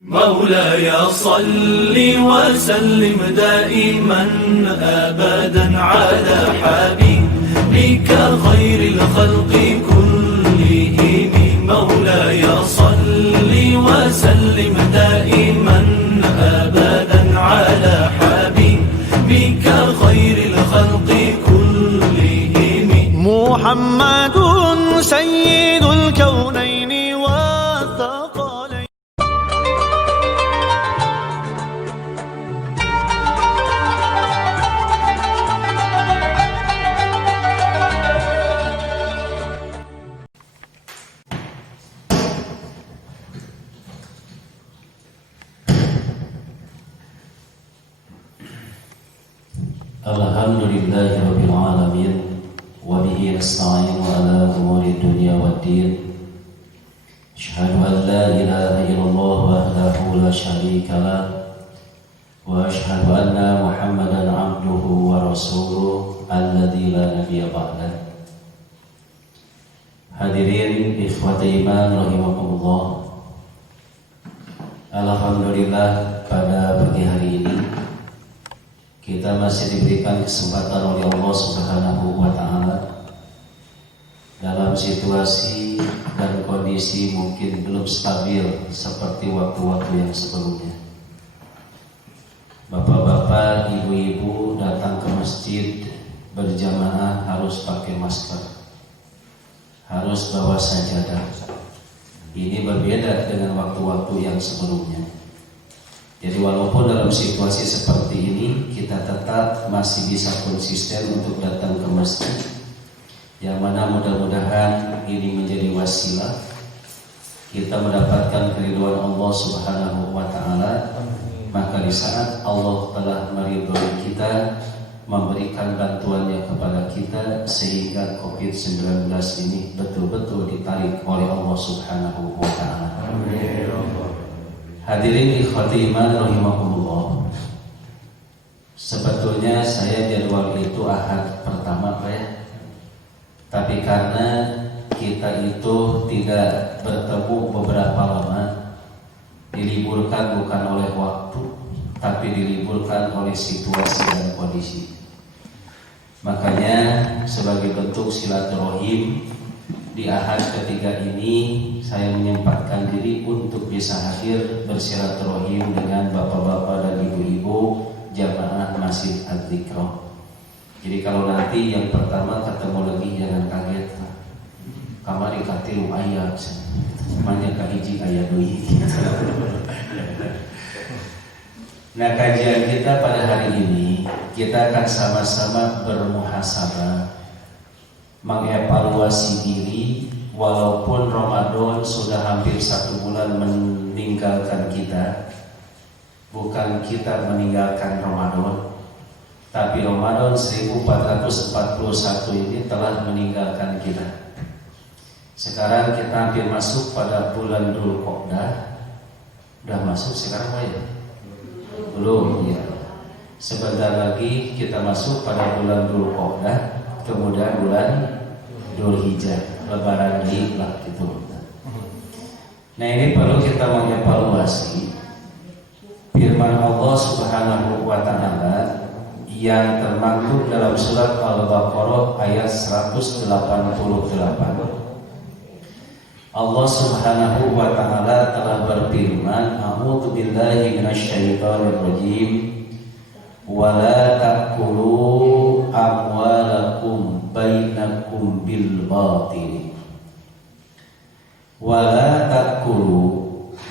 مولاي صل وسلم دائما أبدا على حبيبك خير الخلق كلهم مولاي صل وسلم دائما أبدا على حبيبك خير الخلق كلهم محمد سيد الكونين والثقلين. Alhamdulillahirabbil alamin wa bihi nasta'inu ala umuri dunya waddin. Asyhadu an la ilaha illallah wahdahu la syarika lah wa asyhadu anna Muhammadan abduhu wa rasuluh alladzi la nabiyya ba'dah. Hadirin ikhwati iman rahimakumullah. Alhamdulillah pada pagi hari ini kita masih diberikan kesempatan oleh Allah Subhanahu wa Ta'ala dalam situasi dan kondisi mungkin belum stabil seperti waktu-waktu yang sebelumnya. Bapak-bapak, ibu-ibu datang ke masjid berjamaah harus pakai masker, harus bawa sajadah. Ini berbeda dengan waktu-waktu yang sebelumnya. Jadi walaupun dalam situasi seperti ini kita tetap masih bisa konsisten untuk datang ke masjid, yang mana mudah-mudahan ini menjadi wasilah kita mendapatkan keridhaan Allah Subhanahu wa Ta'ala. Maka di saat Allah telah meridhoi kita, memberikan bantuannya kepada kita, sehingga COVID-19 ini betul-betul ditarik oleh Allah Subhanahu wa Ta'ala. Hadirin ikhwati iman rahimakumullah. Sebetulnya saya jadwal itu Ahad pertama Pak ya. Tapi karena kita itu tidak bertemu beberapa lama, diliburkan bukan oleh waktu, tapi diliburkan oleh situasi dan kondisi. Makanya sebagai bentuk silaturahim di Ahad ketiga ini saya menyempatkan diri untuk bisa hadir bersilaturahim dengan bapak-bapak dan ibu-ibu jamaah Masjid Al-Dzikra. Jadi kalau nanti yang pertama ketemu lagi jangan kaget. Kamari katilu ayat, semuanya kahiji ayat doi. Nah, kajian kita pada hari ini kita akan sama-sama bermuhasabah, mengevaluasi diri. Walaupun Ramadan sudah hampir 1 bulan meninggalkan kita, bukan kita meninggalkan Ramadan, tapi Ramadan 1441 ini telah meninggalkan kita. Sekarang kita hampir masuk pada bulan Dzulqa'dah. Udah masuk sekarang Pak ya? Belum ya. Sebentar lagi kita masuk pada bulan Dzulqa'dah, kemudian bulan Dzulhijjah, lebaran lah gitu. Nah, ini perlu kita mengevaluasi firman Allah Subhanahu wa Ta'ala yang termaktub dalam surat Al-Baqarah ayat 188. Allah Subhanahu wa Ta'ala telah berfirman, A'udzu billahi minasyaitonir rajim, wa la ta'kulu amwalakum bainakum bil batil. Wa la ta'kulu,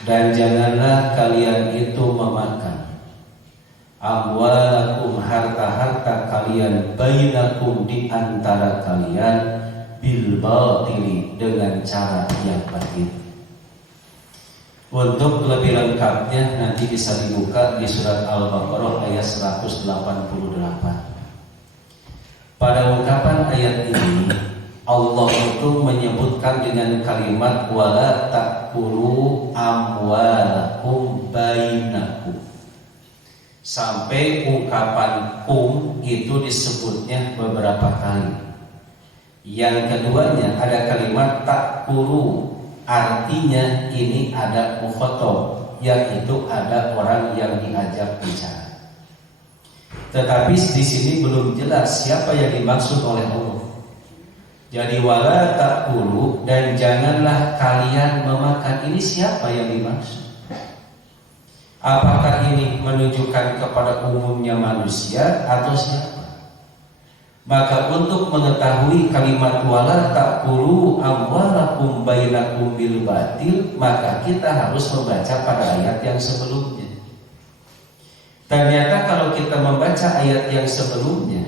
dan janganlah kalian itu memakan amwalakum, harta-harta kalian, bainakum, di antara kalian, bil batili, dengan cara yang batil. Untuk lebih lengkapnya nanti bisa dibuka di surat Al-Baqarah ayat 188. Pada ungkapan ayat ini Allah itu menyebutkan dengan kalimat wala ta'kulu amwalakum bainakum. Sampai ungkapan itu disebutnya beberapa kali. Yang keduanya ada kalimat ta'kulu, artinya ini ada mukhatab, yaitu ada orang yang diajak bicara. Tetapi di sini belum jelas siapa yang dimaksud oleh Allah. Jadi wala ta'kulu, dan janganlah kalian memakan. Ini siapa yang dimaksud? Apakah ini menunjukkan kepada umumnya manusia atau siapa? Maka untuk mengetahui kalimat wala ta'kulu amwalakum bainakum bil batil, maka kita harus membaca pada ayat yang sebelumnya. Ternyata kalau kita membaca ayat yang sebelumnya,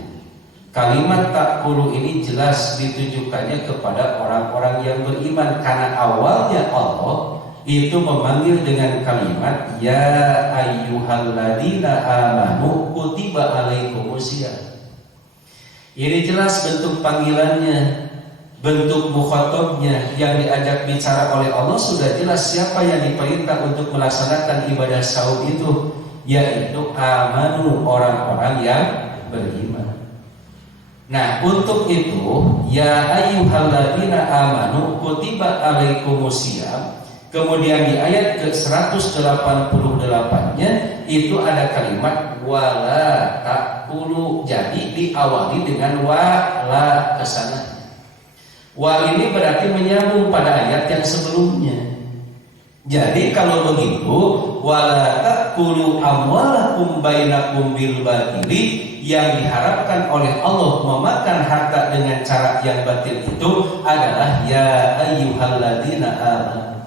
kalimat ta'kulu ini jelas ditujukannya kepada orang-orang yang beriman, karena awalnya Allah itu memanggil dengan kalimat ya ayyuhalladzina amanu kutiba alaikumusiyam. Ini jelas bentuk panggilannya, bentuk mukhatabnya yang diajak bicara oleh Allah. Sudah jelas siapa yang diperintah untuk melaksanakan ibadah saum itu, yaitu amanu, orang-orang yang beriman. Nah, untuk itu ya ayyuhalladzina amanu kutiba alaikumusiyam. Kemudian di ayat ke-188-nya itu ada kalimat wala ta'kulu. Jadi diawali dengan wala kesana. Wa ini berarti menyambung pada ayat yang sebelumnya. Jadi kalau begitu wala ta'kulu amwalakum bainakum bil batili, yang diharapkan oleh Allah memakan harta dengan cara yang batil itu adalah ya ayyuhalladzina amanu,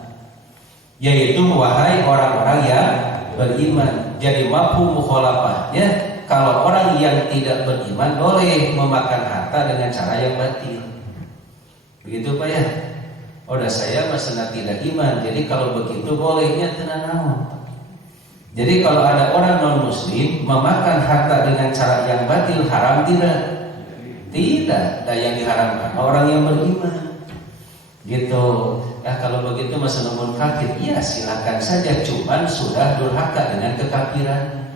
yaitu wahai orang-orang yang beriman. Jadi mafhum mukhalafahnya, kalau orang yang tidak beriman boleh memakan harta dengan cara yang batil. Begitu Pak ya? Udah saya masalah tidak iman, jadi kalau begitu bolehnya tenang. Jadi kalau ada orang non muslim memakan harta dengan cara yang batil, haram tidak? Tidak. Dan yang diharamkan orang yang beriman. Gitu. Nah kalau begitu masalah non kafir, iya silakan saja, cuman sudah durhaka dengan kekafiran.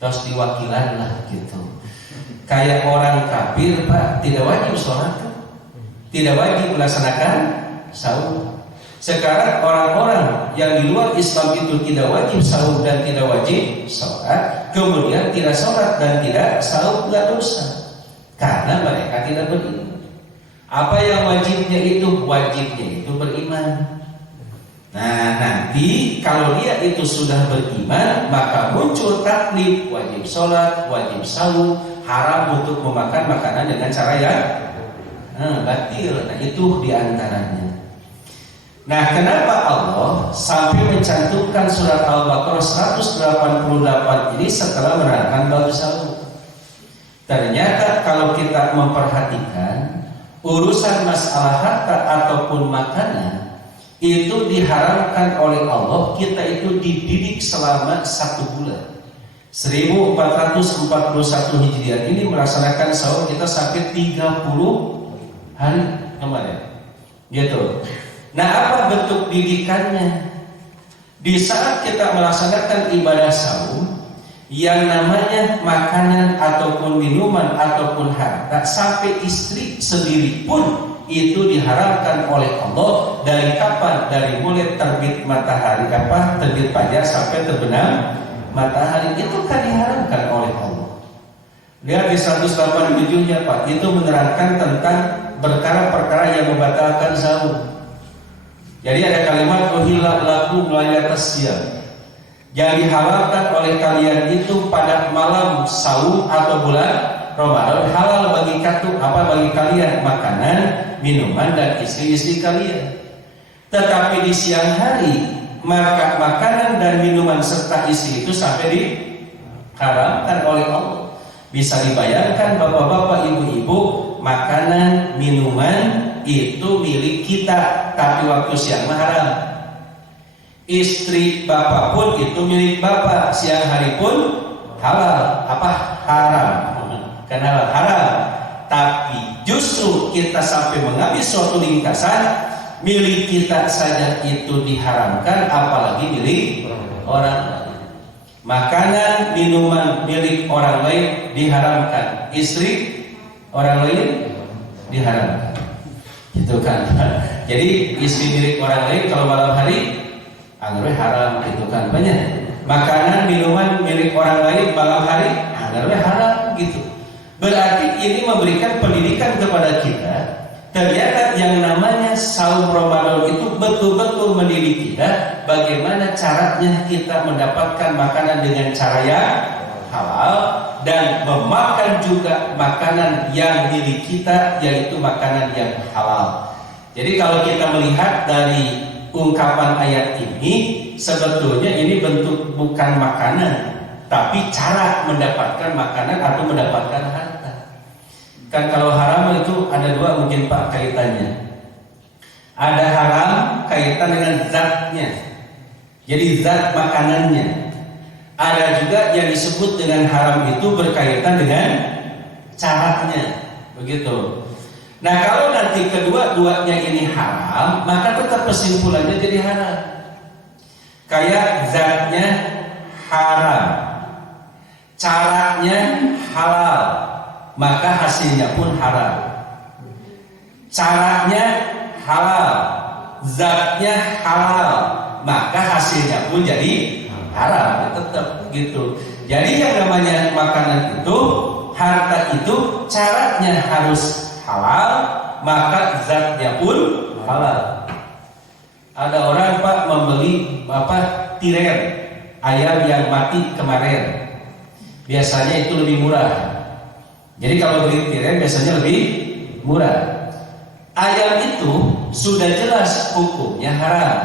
Terus diwakilan lah gitu. Kayak orang kafir Pak, tidak wajib sholat, tidak wajib melaksanakan saum. Sekarang orang-orang yang di luar Islam itu tidak wajib saum dan tidak wajib sholat, kemudian tidak sholat dan tidak saum, nggak dosa, karena mereka tidak beriman. Apa yang wajibnya itu? Wajibnya itu beriman. Nah nanti kalau dia itu sudah beriman, maka muncul taklif, wajib sholat, wajib saum, haram untuk memakan makanan dengan cara yang batil. Nah itu diantaranya. Nah kenapa Allah sampai mencantumkan surat Al-Baqarah 188 ini setelah menerangkan bab saum? Ternyata kalau kita memperhatikan urusan masalah harta ataupun makanan itu diharamkan oleh Allah, kita itu dididik selama 1 bulan. 1441 Hijriah ini melaksanakan saum kita sampai 30 hari kemarin. Gitu. Nah apa bentuk didikannya? Di saat kita melaksanakan ibadah saum, yang namanya makanan ataupun minuman ataupun harta sampai istri sendiri pun itu diharamkan oleh Allah. Dari kapan? Dari mulai terbit matahari, terbit fajar sampai terbenam matahari, itu kan diharamkan oleh Allah. Lihat di 187-nya Pak, itu menerangkan tentang perkara-perkara yang membatalkan saum. Jadi ada kalimat uhilla lakum laylatas siyam, yang dihalalkan oleh kalian itu pada malam saum atau bulan Ramadan, halal bagi bagi kalian makanan, minuman dan istri-istri kalian. Tetapi di siang hari maka makanan dan minuman serta istri itu sampai diharamkan oleh Allah. Bisa dibayangkan bapak-bapak, ibu-ibu, makanan, minuman itu milik kita, tapi waktu siang haram. Istri bapak pun itu milik bapak, siang hari pun halal. Haram. Kenapa haram? Tapi justru kita sampai mengambil suatu ringkasan, milik kita saja itu diharamkan, apalagi milik orang lain. Makanan, minuman milik orang lain diharamkan, istri orang lain diharamkan. Itu kan. Jadi istri milik orang lain kalau malam hari anggar haram gitu kan, banyak makanan minuman milik orang lain malam hari anggar haram gitu. Berarti ini memberikan pendidikan kepada kita. Ternyata yang namanya saum Ramadan itu betul-betul mendidik kita bagaimana caranya kita mendapatkan makanan dengan cara yang halal dan memakan juga makanan yang milik kita, yaitu makanan yang halal. Jadi kalau kita melihat dari ungkapan ayat ini, sebetulnya ini bentuk bukan makanan, tapi cara mendapatkan makanan atau mendapatkan harta. Kan kalau haram itu ada dua mungkin Pak kaitannya. Ada haram kaitan dengan zatnya, jadi zat makanannya. Ada juga yang disebut dengan haram itu berkaitan dengan caranya, begitu. Nah kalau nanti kedua-duanya ini haram, maka tetap kesimpulannya jadi haram. Kayak zatnya haram, caranya halal, maka hasilnya pun haram. Caranya halal, zatnya halal, maka hasilnya pun jadi haram. Tetap gitu. Jadi yang namanya makanan itu, harta itu, caranya harus halal, maka zatnya pun halal. Ada orang Pak membeli tiren ayam yang mati kemarin, biasanya itu lebih murah. Jadi kalau beli tiren biasanya lebih murah. Ayam itu sudah jelas hukumnya haram.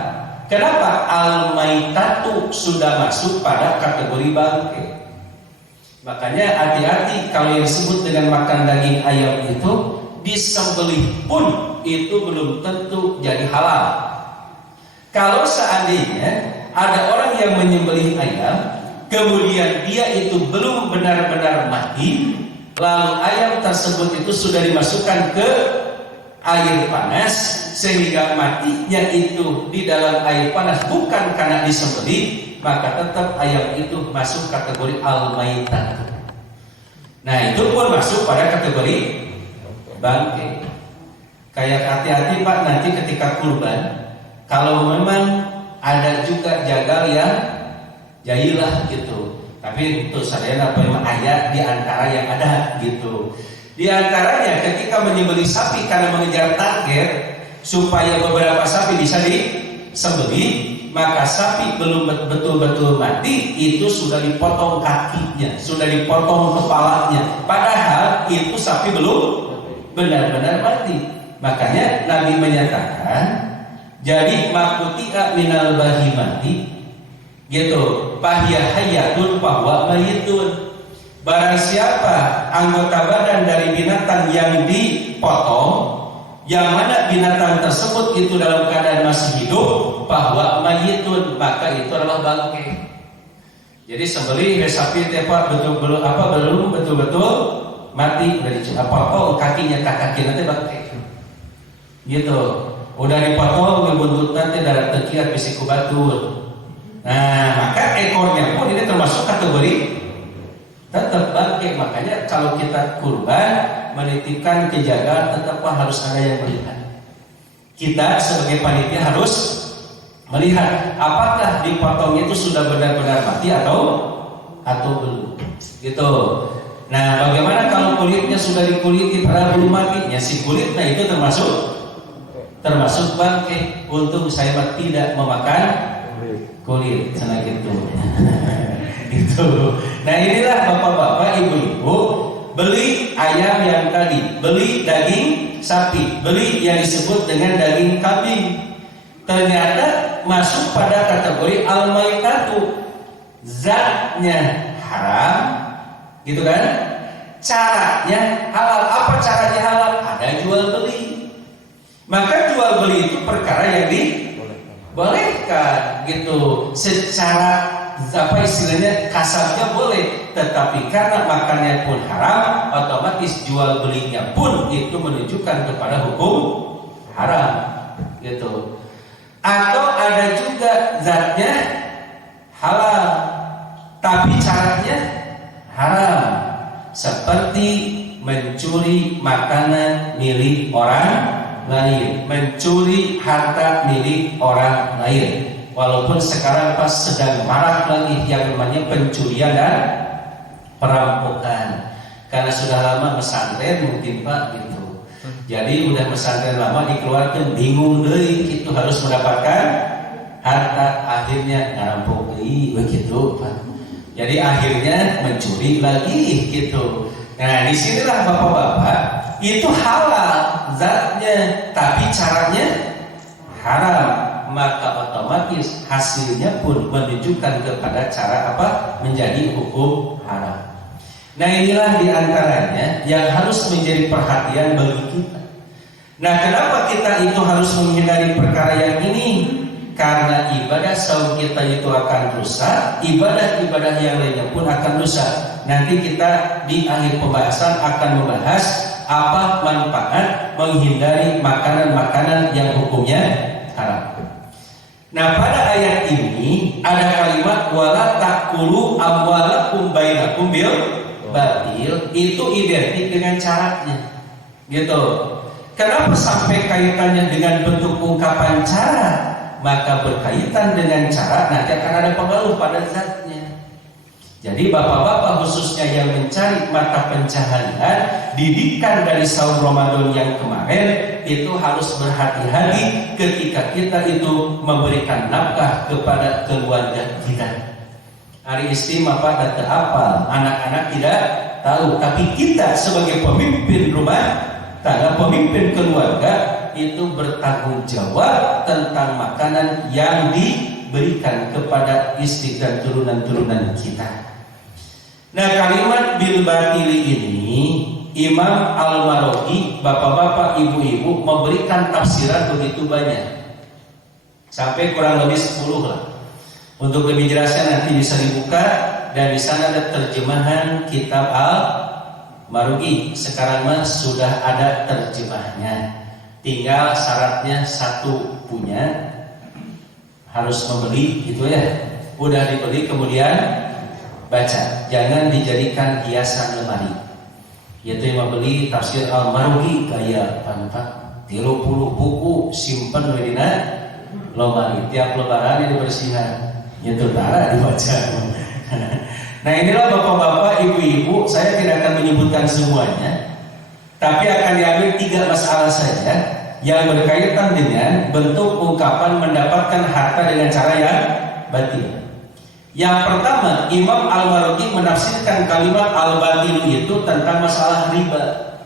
Kenapa? Al-maitatu sudah masuk pada kategori bangkai. Makanya hati-hati kalau yang disebut dengan makan daging ayam itu disembelih pun itu belum tentu jadi halal. Kalau seandainya ada orang yang menyembelih ayam, kemudian dia itu belum benar-benar mati, lalu ayam tersebut itu sudah dimasukkan ke air panas sehingga matinya itu di dalam air panas bukan karena disembelih, maka tetap ayam itu masuk kategori al-maitah. Nah itu pun masuk pada kategori bangkai. Kayak hati-hati Pak nanti ketika kurban, kalau memang ada juga jagal yang jahilah gitu. Tapi untuk saya memang ayat di antara yang ada gitu. Di antaranya ketika menyembelih sapi karena mengejar target supaya beberapa sapi bisa disembelih, maka sapi belum betul-betul mati itu sudah dipotong kakinya, sudah dipotong kepalanya. Padahal itu sapi belum benar-benar mati. Makanya Nabi menyatakan, jadi makutia minal bahimati gitu, fahiya hayatun bahwa mayitun. Barang siapa anggota badan dari binatang yang dipotong, yang mana binatang tersebut itu dalam keadaan masih hidup, bahwa mayitun, maka itu adalah bangkai. Jadi sembelih sapi tepat betul-betul belum betul-betul mati dari potong kakinya, kaki nanti bangkai. Gitu. Udah dipotong buntut nanti darah tekiat bisiku batur. Nah, maka ekornya pun ini termasuk kategori tetap bangkai. Makanya kalau kita kurban menitipkan kejagaan, tetaplah harus ada yang melihat. Kita sebagai panitia harus melihat apakah dipotongnya itu sudah benar-benar mati atau belum. Gitu. Nah, bagaimana kalau kulitnya sudah dikuliti padahal belum mati? Ya si kulitnya itu termasuk bangkai. Untung saya tidak memakan kulit, sana gitu. Gitu. Nah inilah bapak-bapak, ibu-ibu, beli ayam yang tadi, beli daging sapi, beli yang disebut dengan daging kambing, ternyata masuk pada kategori al-maitatu, zatnya haram, gitu kan? Caranya halal. Apa caranya halal? Ada jual beli. Maka jual beli itu perkara yang dibolehkan, gitu. Secara istilahnya kasarnya boleh, tetapi karena makannya pun haram, otomatis jual belinya pun itu menunjukkan kepada hukum haram, gitu. Atau ada juga zatnya halal tapi caranya haram, seperti mencuri makanan milik orang lain, mencuri harta milik orang lain. Walaupun sekarang pas sedang marak lagi yang namanya pencurian dan perampokan. Karena sudah lama pesantren mungkin Pak gitu. Jadi udah pesantren lama dikeluarkan bingung deh itu harus mendapatkan harta, akhirnya ngerampok begitu Pak. Jadi akhirnya mencuri lagi gitu. Nah disinilah bapak-bapak itu halal zatnya, tapi caranya haram, maka otomatis hasilnya pun menunjukkan kepada cara apa menjadi hukum haram. Nah inilah diantaranya yang harus menjadi perhatian bagi kita. Nah kenapa kita itu harus menghindari perkara yang ini? Karena ibadah saum kita itu akan rusak, ibadah-ibadah yang lainnya pun akan rusak. Nanti kita di akhir pembahasan akan membahas apa manfaat menghindari makanan-makanan yang hukumnya haram. Nah pada ayat ini ada kalimat wala taqulu amwalakum bainakum bil batil, itu identik dengan syaratnya gitu. Kenapa sampai kaitannya dengan bentuk ungkapan cara? Maka berkaitan dengan cara nanti akan ada pengaruh pada zatnya. Jadi bapak-bapak khususnya yang mencari mata pencaharian, didikan dari saum Ramadan yang kemarin itu harus berhati-hati ketika kita itu memberikan nafkah kepada keluarga kita. Hari istimewa pada apa? Anak-anak tidak tahu, tapi kita sebagai pemimpin rumah tangga, pemimpin keluarga itu bertanggung jawab tentang makanan yang diberikan kepada istri dan turunan-turunan kita. Nah kalimat bil batili ini Imam Al-Marogi, bapak-bapak, ibu-ibu memberikan tafsiran begitu banyak, sampai kurang lebih 10 lah. Untuk lebih jelasnya nanti bisa dibuka dan di sana ada terjemahan kitab Al-Marogi. Sekarang mah sudah ada terjemahnya. Tinggal syaratnya satu punya, harus membeli gitu ya. Udah dibeli kemudian baca, jangan dijadikan hiasan lemari. Yaitu yang membeli tafsir Al-Marogi kayak pantak 30 buku simpen di lemari, tiap lebaran ini bersihkan. Yaitu darah dibaca. Nah inilah bapak-bapak, ibu-ibu, saya tidak akan menyebutkan semuanya, tapi akan diambil 3 masalah saja yang berkaitan dengan bentuk ungkapan mendapatkan harta dengan cara yang batil. Yang pertama, Imam Al-Marogi menafsirkan kalimat al-batil itu tentang masalah riba.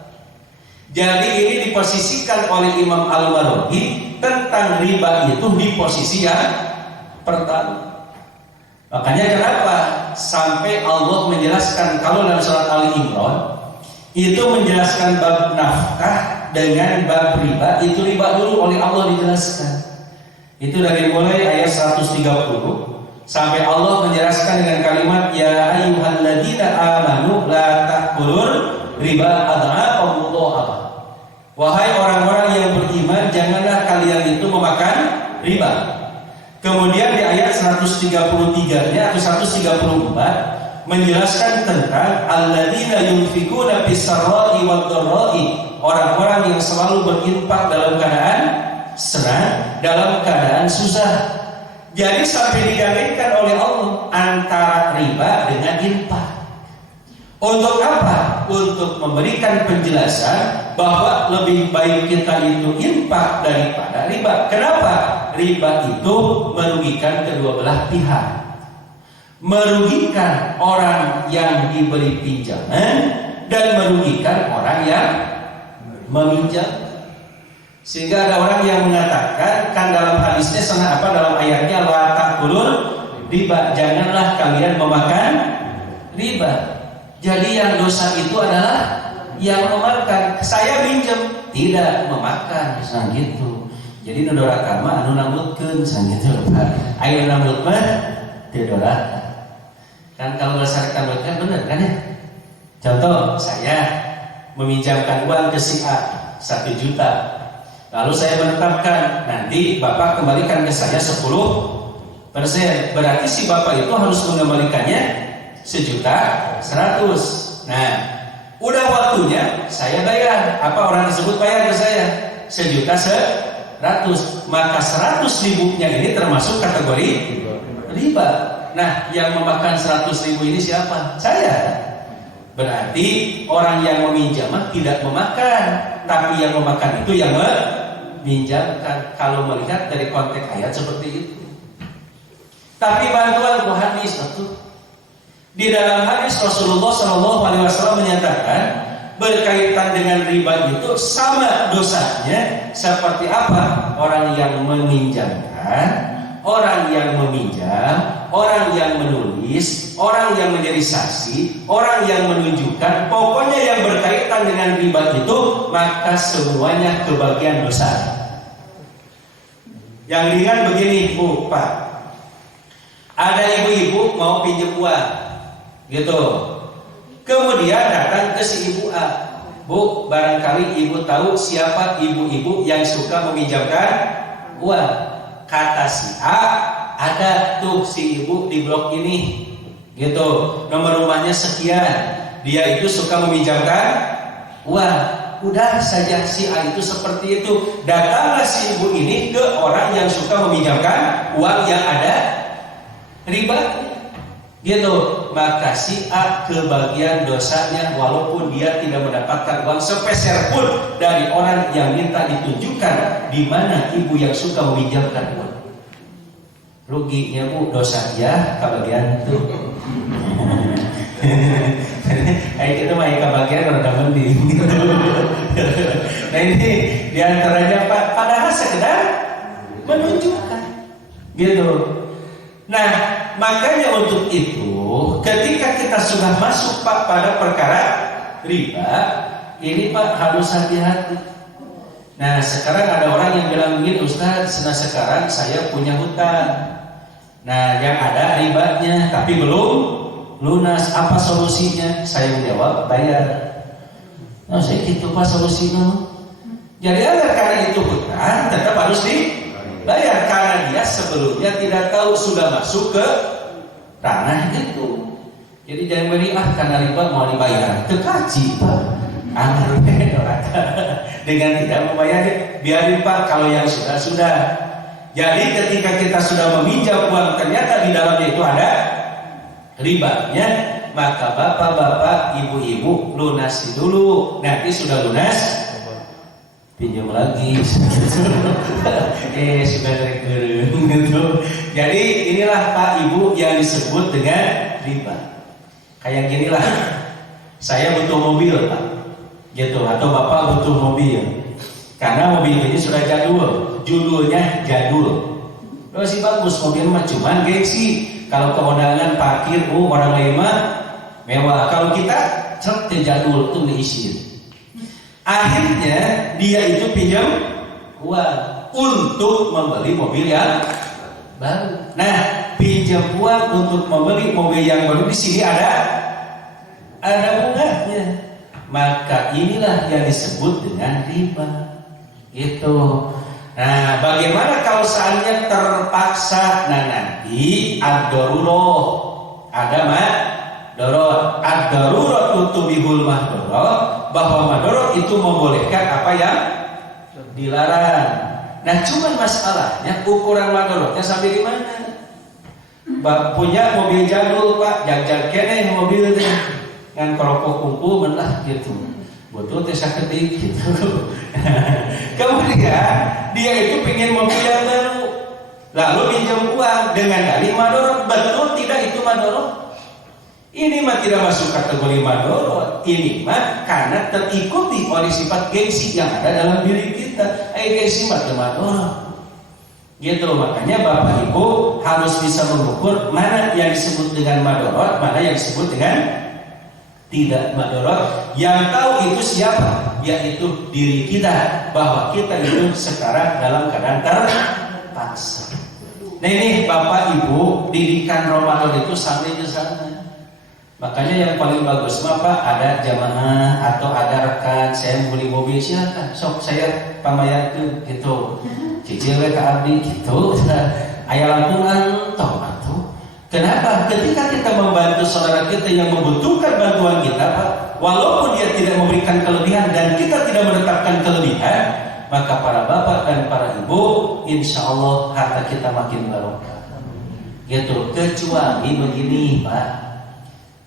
Jadi ini diposisikan oleh Imam Al-Marogi tentang riba itu di posisi yang pertama. Makanya kenapa sampai Allah menjelaskan kalau dalam surat Ali Imran itu menjelaskan bab nafkah dengan bab riba, itu riba dulu oleh Allah dijelaskan. Itu dari mulai ayat 130 sampai Allah menjelaskan dengan kalimat ya ayyuhalladzina amanu la ta'kulur riba adha'afan mudha'afah. Wahai orang-orang yang beriman, janganlah kalian itu memakan riba. Kemudian di ayat 133-nya atau 134 menjelaskan tentang alladzina yunfikuna fis-sarra'i wad-dharra'i, orang-orang yang selalu berinfak dalam keadaan senang, dalam keadaan susah. Jadi sampai digandengkan oleh Allah antara riba dengan infak. Untuk apa? Untuk memberikan penjelasan bahwa lebih baik kita itu infak daripada riba. Kenapa? Riba itu merugikan kedua belah pihak. Merugikan orang yang diberi pinjaman dan merugikan orang yang meminjam. Sehingga ada orang yang mengatakan, kan dalam hadisnya sana apa dalam ayatnya la ta'kulur riba, janganlah kalian memakan riba. Jadi yang dosa itu adalah yang memakan. Saya minjem tidak memakan, misalnya gitu. Jadi nudoraka mah anu nambutkeun misalnya gitu. Ayo nambut mah tidoraka. Kan kalau berdasarkan mereka benar kan ya? Contoh, saya meminjamkan uang ke si A 1 juta. Lalu saya menetapkan nanti Bapak kembalikan ke saya 10%. Berarti si Bapak itu harus mengembalikannya 1.100.000. Nah, udah waktunya saya bayar. Apa orang tersebut bayar ke saya? 1.100.000. 100, maka 100.000-nya ini termasuk kategori riba. Nah, yang memakan 100.000 ini siapa? Saya. Berarti orang yang meminjam tidak memakan, tapi yang memakan itu yang meminjamkan. Kalau melihat dari konteks ayat seperti itu. Tapi bantuan ku hadis itu. Di dalam hadis Rasulullah SAW menyatakan berkaitan dengan riba itu sama dosanya seperti apa? Orang yang meminjamkan, orang yang meminjam, orang yang menulis, orang yang menjadi saksi, orang yang menunjukkan, pokoknya yang berkaitan dengan riba itu, maka semuanya kebagian dosa. Yang ringan begini, Bu, Pak. Ada ibu-ibu mau pinjam uang, gitu. Kemudian datang ke si ibu A. Bu, barangkali ibu tahu siapa ibu-ibu yang suka meminjamkan uang. Kata si A, ada tuh si ibu di blok ini, gitu. Nomor rumahnya sekian. Dia itu suka meminjamkan uang. Udah saja si A itu seperti itu. Datanglah si ibu ini ke orang yang suka meminjamkan uang yang ada riba, gitu. Maka si A kebagian dosanya walaupun dia tidak mendapatkan uang sepeser pun dari orang yang minta ditunjukkan di mana ibu yang suka meminjamkan uang. Ruginya Bu dosa ya kebagian itu. Ayo kita mah kebagian udah mending. Nah ini diantaranya Pak, padahal sekedar menunjukkan, gitu. Nah, makanya untuk itu ketika kita sudah masuk Pak pada perkara riba, ini Pak harus hati-hati. Nah, sekarang ada orang yang bilang begini, Ustaz, sekarang saya punya hutang. Nah, yang ada ribanya tapi belum lunas. Apa solusinya? Saya menjawab, bayar. Nah, saya gitu Pak solusinya. Jadi agar karena itu hutang tetap harus dibayar karena dia sebelumnya tidak tahu sudah masuk ke ranah itu. Jadi jangan beri karena riba mau dibayar. Tekaji Pak. Dengan tidak membayar, biarin Pak kalau yang sudah. Jadi ketika kita sudah meminjam uang ternyata di dalamnya itu ada ribanya, maka bapak-bapak, ibu-ibu lunasi dulu. Nanti sudah lunas pinjam lagi. Sudah terkeren gitu. Jadi inilah Pak Ibu yang disebut dengan riba. Kayak ginilah, saya butuh mobil Pak, gitu, atau Bapak butuh mobil. Karena mobil ini sudah jadul, judulnya jadul. Masih bagus mobil mah cuman gengsi. Kalau keundangan parkir, orang lain mah mewah. Kalau kita jadul tuh diisi. Akhirnya dia itu pinjam uang untuk membeli mobil yang baru. Nah, pinjam uang untuk membeli mobil yang baru di sini ada bunganya. Maka inilah yang disebut dengan riba. Gitu. Nah, bagaimana kalau seandainya terpaksa? Nah, nanti ad-daruroh ada madorot. Ad-daruroh tutubihul madorot, bahwa madorot itu membolehkan apa yang dilarang. Nah, cuman masalahnya ukuran madorotnya sampai di mana? Punya mobil jadul Pak, jag-jag kene mobil teh ngan kerokok kumpul menlah gitu. Betul teh sakedik gitu. Kemudian dia itu pengen mobil yang baru, lalu pinjam uang dengan dalih madorot. Betul tidak itu madorot? Ini mah tidak masuk kategori madorot. Ini mah karena terikuti oleh sifat gengsi yang ada dalam diri kita. Gengsi mah madorot. Gitu, makanya Bapak Ibu harus bisa mengukur mana yang disebut dengan madorot, mana yang disebut dengan tidak madorot. Yang tahu itu siapa? Yaitu diri kita, bahwa kita itu sekarang dalam keadaan terpaksa. Nah ini Bapak Ibu, didikan Ramadan itu sampai ke sana. Makanya yang paling bagus Bapak ada jamaah atau ada rekan, saya beli mobil silakan, sok saya pamayarkeun gitu. Cicil ke abdi gitu. Aya lampungan toh atuh. Kenapa? Ketika kita membantu saudara kita yang membutuhkan bantuan kita, Pak, walaupun dia tidak memberikan kelebihan dan kita tidak menetapkan kelebihan, maka para bapak dan para ibu, insya Allah harta kita makin barokah. Gitu. Kecuali begini Pak,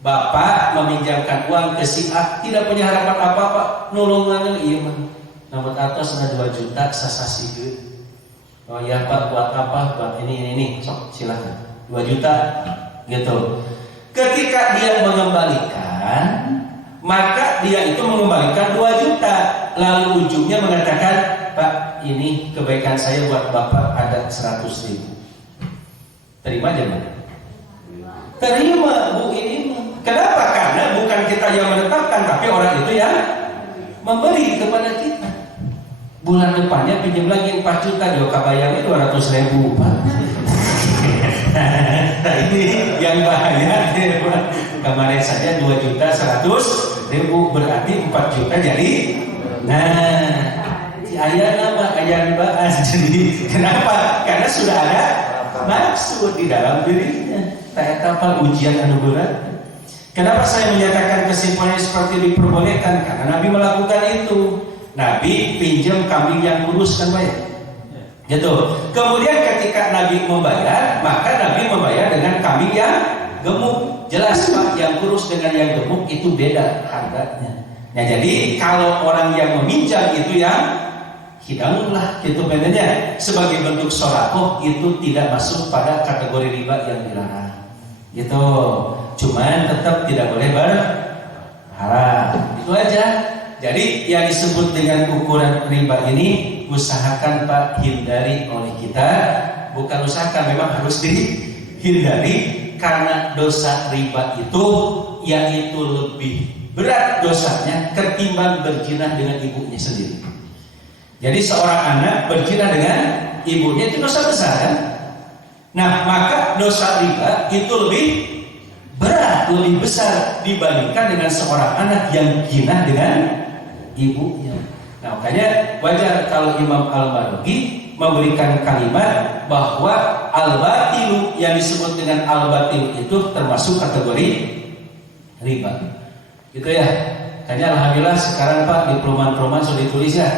bapak meminjamkan uang ke si A, tidak punya harapan apa-apa, nulungan iya mah. Nomor atas ada 2 juta sasasi. Oh ya Pak, buat apa? Buat ini. Sok silakan. 2 juta. Gitu. Ketika dia mengembalikan, maka dia itu mengembalikan 2 juta. Lalu ujungnya mengatakan, Pak, ini kebaikan saya buat bapak ada 100.000. Terima aja Bu. Terima Bu ini. Kenapa? Karena bukan kita yang menetapkan, tapi orang itu yang memberi kepada kita. Bulan depannya pinjam lagi 4 juta, jauh kabayangnya 200.000 Pak. Nah ini yang bahaya. Kemarin saja 2.100.000 berarti 4 juta jadi. Nah, ayah nama ayah dibahas. Jadi kenapa? Karena sudah ada maksud di dalam dirinya. Tak apa ujian anu berat. Kenapa saya menyatakan kesimpulannya seperti diperbolehkan? Karena Nabi melakukan itu. Nabi pinjam kambing yang kurus kan bayar. Gitu. Kemudian ketika Nabi membayar, maka Nabi membayar dengan kambing yang gemuk. Jelas Pak, yang kurus dengan yang gemuk itu beda harganya. Nah jadi kalau orang yang meminjam itu yang hidanglah gitu bedanya. Sebagai bentuk sholako itu tidak masuk pada kategori riba yang dilarang. Gitu. Cuman tetap tidak boleh berharap. Itu aja. Jadi yang disebut dengan ukuran riba ini usahakan Pak hindari oleh kita. Bukan usahakan, memang harus dihindari. Karena dosa riba itu yaitu lebih berat dosanya ketimbang berzina dengan ibunya sendiri. Jadi seorang anak berzina dengan ibunya itu dosa besar kan? Nah maka dosa riba itu lebih berat, lebih besar dibandingkan dengan seorang anak yang zina dengan ibunya. Nah makanya wajar kalau Imam Al-Marwazi memberikan kalimat bahwa al-batilu yang disebut dengan al-batil itu termasuk kategori riba. Gitu ya. Kayaknya alhamdulillah sekarang Pak di perumahan-perumahan sudah ditulis ya.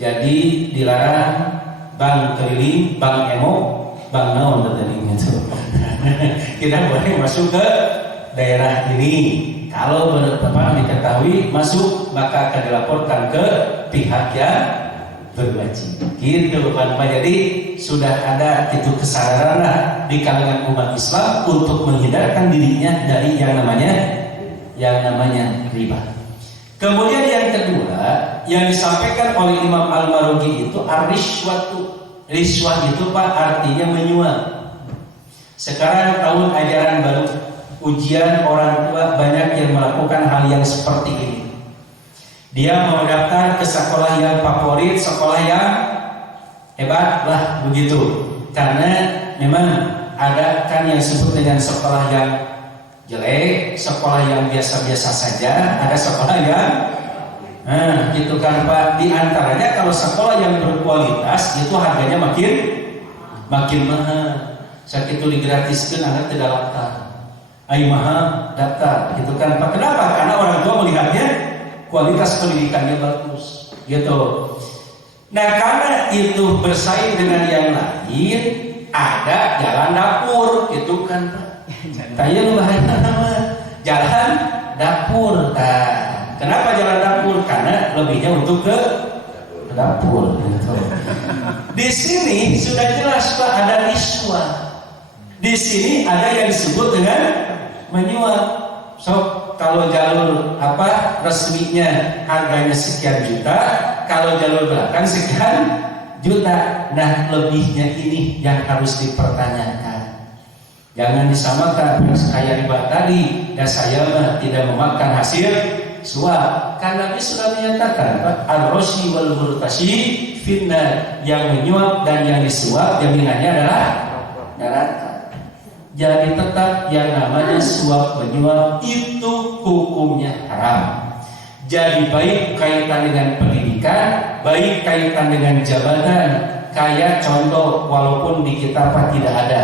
Jadi dilarang bank keliling, bank emo, bank naon tadi gitu. Tidak boleh masuk ke daerah ini. Kalau benar-benar diketahui masuk, maka akan dilaporkan ke pihak yang berwajib. Gitu Pak. Jadi sudah ada itu kesadaran lah di kalangan umat Islam untuk menghindarkan dirinya dari yang namanya riba. Kemudian yang kedua yang disampaikan oleh Imam Al-Marwazi itu ar-rishwatu. Rishwah itu Pak artinya menyuap. Sekarang tahun ajaran baru, ujian orang tua banyak yang melakukan hal yang seperti ini. Dia mau daftar ke sekolah yang favorit, sekolah yang hebat lah begitu. Karena memang ada kan yang disebut dengan sekolah yang jelek, sekolah yang biasa-biasa saja, ada sekolah yang gitu kan Pak. Di antaranya kalau sekolah yang berkualitas itu harganya makin mahal. Saat itu digratiskan agar tidak daftar. Ayo mahal daftar, gitu kan Pak. Kenapa? Karena orang tua melihatnya kualitas pendidikannya bagus, gitu. Nah karena itu bersaing dengan yang lain, ada jalan dapur, gitu kan Pak. Kayak bahaya nama jalan dapur. Nah, kenapa jalan dapur? Karena lebihnya untuk ke dapur. Gitu. Di sini sudah jelas Pak ada rishwah. Di sini ada yang disebut dengan menyuap. So kalau jalur resminya harganya sekian juta, kalau jalur belakang sekian juta. Nah lebihnya ini yang harus dipertanyakan. Jangan disamakan kayak riba tadi. Dan saya tidak memakan hasil suap. Karena Nabi sudah menyatakan ar-roshi wal murtashi finnar, yang menyuap dan yang disuap jaminannya adalah neraka. Jadi tetap yang namanya suap menyuap itu hukumnya haram. Jadi baik kaitan dengan pendidikan, baik kaitan dengan jabatan. Kayak contoh, walaupun di kitab tidak ada,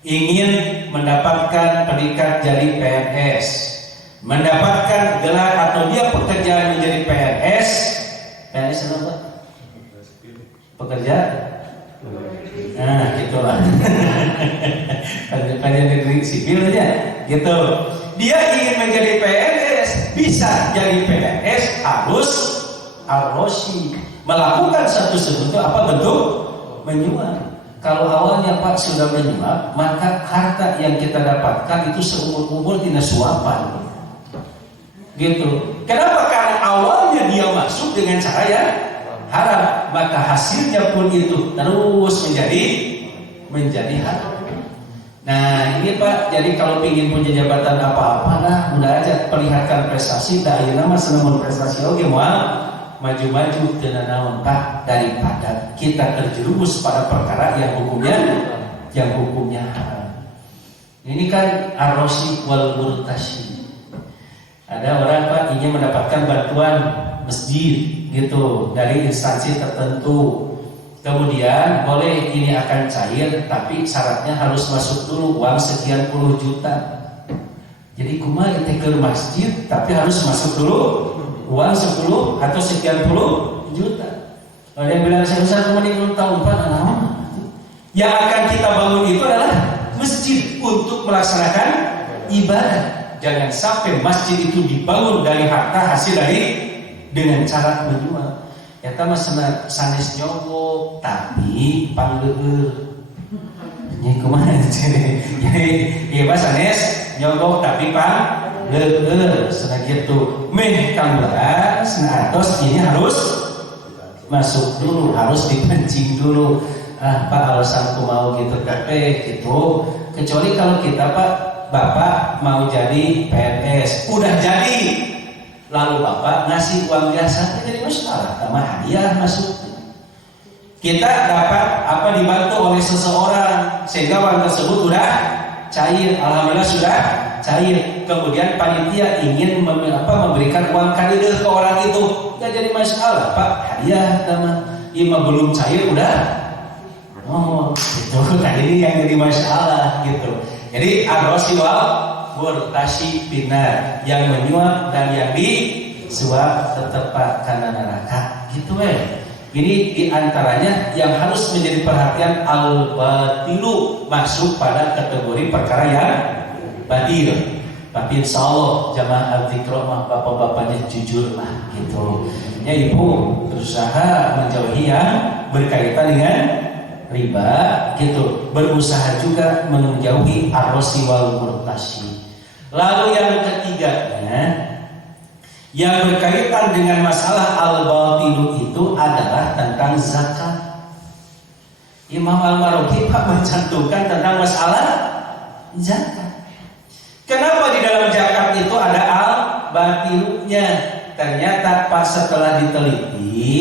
ingin mendapatkan predikat jadi PNS, mendapatkan gelar atau dia pekerjaan menjadi PNS apa? pekerja. Nah, gitulah. Pekerja negeri sipil aja, gitu. Dia ingin menjadi PNS, bisa jadi PNS harus arrosi, melakukan satu bentuk bentuk menyuap. Kalau awalnya Pak sudah menyuap, maka harta yang kita dapatkan itu seumur-umur tidak suapan. Gitu. Kenapa? Karena awalnya dia masuk dengan cara yang haram, maka hasilnya pun itu terus menjadi haram. Nah ini Pak, jadi kalau ingin punya jabatan apa-apa lah, udah aja perlihatkan prestasi, dah nama senang prestasi oke maju-maju tenanawan Pak, daripada kita terjerumus pada perkara yang hukumnya haram. Ini kan arrosi wal murtashi. Ada orang Pak ingin mendapatkan bantuan masjid gitu dari instansi tertentu, kemudian boleh ini akan cair, tapi syaratnya harus masuk dulu uang sekian puluh juta. Jadi kumaha ke masjid tapi harus masuk dulu uang 10 atau sekian puluh juta. Kalau dia bilang saya usah kemana belum tahu Pak, yang akan kita bangun itu adalah masjid untuk melaksanakan ibadah. Jangan sampai masjid itu dibangun dari harta hasil dengan cara menjual. Eta mah sanes nyogok tapi panggeueur. Nya kumaha jadi ieu mah sanes nyogok tapi panggeueur cenah kitu. Meh kambelas ngatos ini harus masuk dulu, harus dipancing dulu. Pak alasan mau gitu gitu. Kecuali kalau kita Bapak mau jadi PNS, udah jadi. Lalu Bapak ngasih uang biasa, jadi masalah, sama hadiah masuk. Kita dapat dibantu oleh seseorang sehingga uang tersebut sudah cair, alhamdulillah sudah cair. Kemudian panitia ingin memberikan uang kadidah ke orang itu, nggak jadi masalah Pak, hadiah sama ima belum cair udah. Oh, itu kan ini yang jadi masalah gitu. Jadi arrosi wal murtashi pinar, yang menyuap dan yang disuap tetap karena neraka gitu Ini diantaranya yang harus menjadi perhatian al-batilu, masuk pada kategori perkara yang batil. Tapi insya Allah jamaah al-dzikro mah bapak-bapaknya jujur lah gitu. Ya ibu berusaha menjauhi yang berkaitan dengan riba gitu, berusaha juga menjauhi arrosi wal murtashi. Lalu yang ketiganya yang berkaitan dengan masalah al-batilu itu adalah tentang zakat. Imam Al-Maruki mencantumkan tentang masalah zakat. Kenapa di dalam zakat itu ada al-batilunya? Ternyata pas setelah diteliti,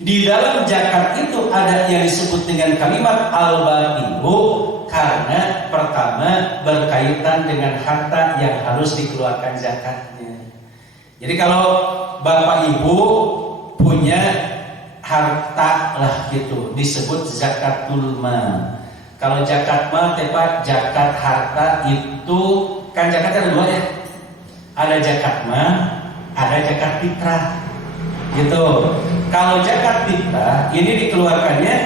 di dalam zakat itu ada yang disebut dengan kalimat al-batilu karena pertama berkaitan dengan harta yang harus dikeluarkan zakatnya. Jadi kalau Bapak Ibu punya harta lah gitu, disebut zakatul mal. Kalau zakat mal tepat zakat harta itu kan zakat ada dua ya. Ada zakat mal, ada zakat fitrah. Gitu. Kalau zakat fitrah ini dikeluarkannya